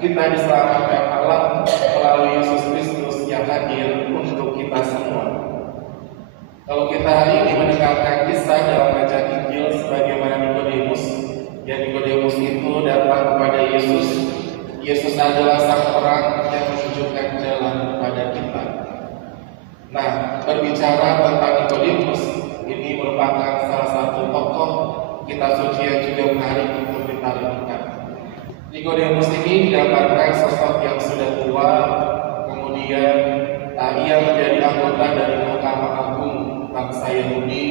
kita diselamatkan Allah melalui Yesus Kristus yang hadir untuk kita semua. Kalau kita hari ini mendengarkan kisah dalam bacaan Injil sebagaimana Nikodemus, yang Nikodemus itu datang kepada Yesus. Yesus adalah sang terang yang menunjukkan jalan kepada kita. Nah, berbicara tentang Nikodemus, ini merupakan salah satu tokoh kitab suci yang juga menarik untuk kita renungkan. Nikodemus ini digambarkan sosok yang sudah tua, kemudian ia menjadi anggota dari Mahkamah Agung bangsa Yahudi.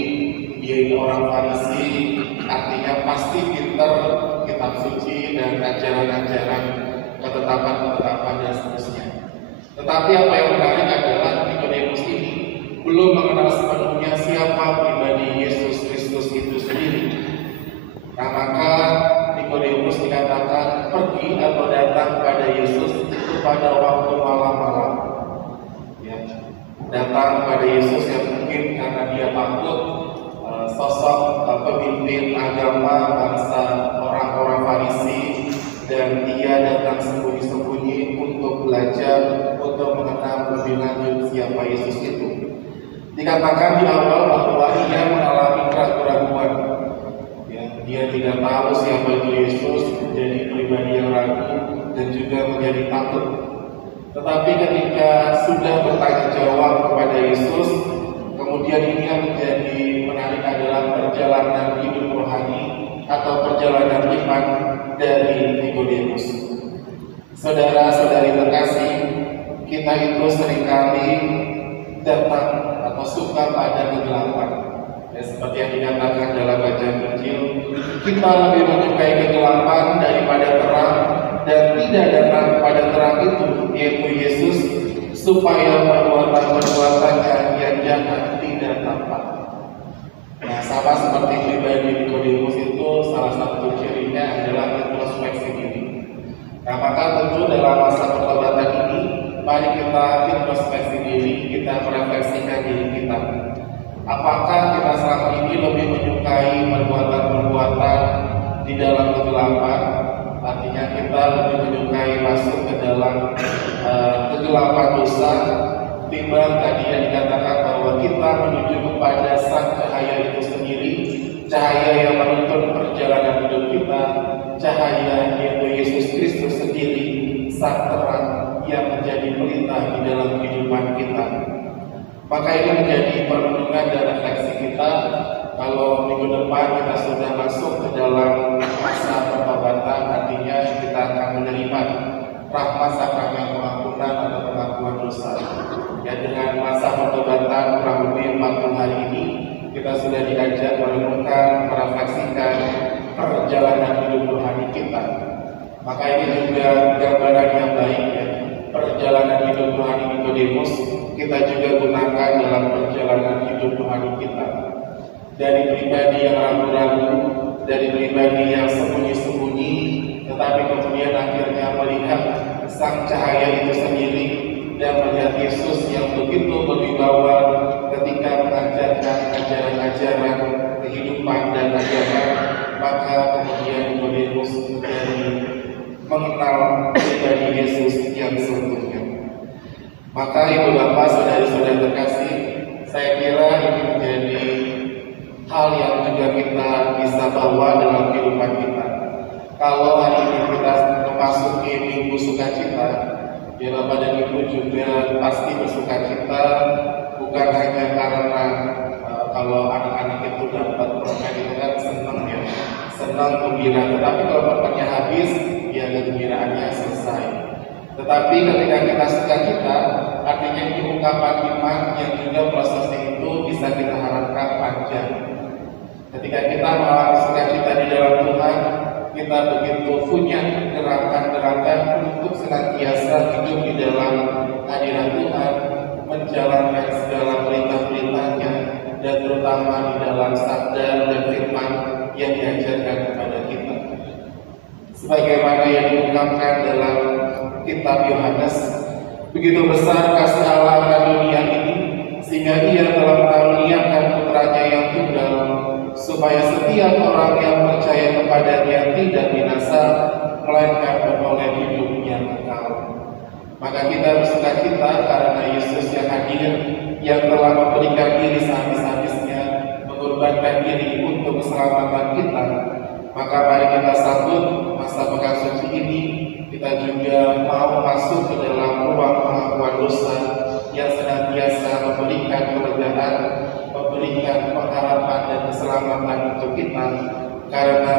Dia ini orang Farisi, artinya pasti pintar kitab suci dan ajaran-ajaran, ketetapan-ketetapan dan seterusnya. Tetapi apa yang menarik adalah Nikodemus ini belum mengenal sepenuhnya siapa pribadi Yesus Kristus itu sendiri. Nah, maka Nikodemus dikatakan pergi atau datang pada Yesus itu pada waktu malam-malam. Ya, datang pada Yesus yang mungkin karena dia takut sosok pemimpin agama bangsa orang-orang Farisi, dan dia datang sembunyi-sembunyi untuk belajar, untuk mengenal lebih lanjut siapa Yesus itu. Dikatakan di awal bahwa ia mengalami keraguan. Dia tidak tahu siapa itu Yesus, menjadi pribadi yang ragu dan juga menjadi takut. Tetapi ketika sudah bertanya jawab kepada Yesus, kemudian ini yang menjadi menarik adalah perjalanan hidup rohani atau perjalanan iman dari Nikodemus. Saudara-saudari terkasih, kita itu seringkali datang atau suka pada kegelapan. Ya, seperti yang dikatakan dalam bacaan Injil, kita lebih menyukai kegelapan daripada terang, dan tidak datang pada terang itu, yaitu Yesus, supaya perbuatan-perbuatannya yang jahat tidak tampak. Nah, sama seperti pribadi Nikodemus itu, salah satu cirinya adalah introspeksi diri. Nah, maka tentu dalam masa pertobatan ini, mari kita introspeksi diri, kita merefleksikan diri kita. Apakah kita selama ini lebih menyukai perbuatan-perbuatan di dalam kegelapan? Artinya kita lebih menyukai masuk ke dalam kegelapan dosa, timbang tadi yang dikatakan bahwa kita menuju kepada sang cahaya itu sendiri, cahaya yang menuntun perjalanan hidup kita, cahaya yaitu Yesus Kristus sendiri, sang terang yang menjadi pelita di dalam kehidupan kita. Maka ini menjadi perenungan dan refleksi kita. Kalau minggu depan kita sudah masuk ke dalam masa pertobatan, artinya kita akan menerima rahmat sakramen pengampunan atau pengakuan dosa. Ya, dengan masa pertobatan kurang lebih 40 hari ini, kita sudah diajak merenungkan, merefleksikan perjalanan hidup rohani kita. Maka ini juga gambaran yang baik, ya. Perjalanan hidup rohani Nikodemus kita juga gunakan dalam perjalanan hidup rohani kita. Dari pribadi yang ragu-ragu, dari pribadi yang sembunyi-sembunyi, tetapi kemudian akhirnya melihat sang cahaya itu sendiri dan melihat Yesus yang begitu berwibawa ketika mengajarkan ajaran-ajaran kehidupan dan agama. Maka kemudian Nikodemus menjadi mengenal pribadi Yesus yang sesungguhnya. Maka Ibu Bapak, saudara-saudara terkasih, saya kira ini menjadi hal yang juga kita bisa bawa dalam kehidupan kita. Kalau hari ini kita memasuki Minggu Sukacita, ya Bapak dan Ibu juga pasti bersukacita, bukan hanya karena kalau anak-anak itu dapat permen itu kan senang, ya, senang, gembira. Tetapi kalau permennya habis, ya kegembiraannya selesai. Tetapi ketika kita sukacita, artinya ini ungkapan iman yang juga prosesnya itu bisa kita harapkan panjang. Ketika kita mengalami sukacita di dalam Tuhan, kita begitu punya gerakan-gerakan untuk senantiasa hidup di dalam hadirat Tuhan, menjalankan segala perintah-perintahnya, dan terutama di dalam sabda dan firman yang diajarkan kepada kita. Sebagaimana yang diungkapkan dalam kitab Yohanes, begitu besar kasih Allah akan dunia ini, sehingga Ia telah mengaruniakan putranya yang tunggal, supaya setiap orang yang percaya kepadanya tidak binasa, melainkan beroleh hidup yang Maka kita bersukacita karena Yesus yang hadir, yang telah memberikan diri sehabis-habisnya, mengorbankan diri untuk keselamatan kita. Maka mari kita sambut masa pekan suci ini. Kita juga mau masuk ke dalam ruang pengakuan dosa yang senantiasa memberikan keledaan, memberikan pengharapan dan keselamatan untuk kita. Karena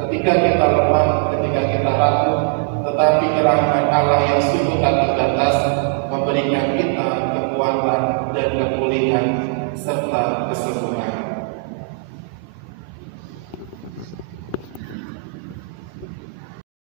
ketika kita lemah, ketika kita rapuh, tetapi kerahmat Allah yang sungguh tak terbatas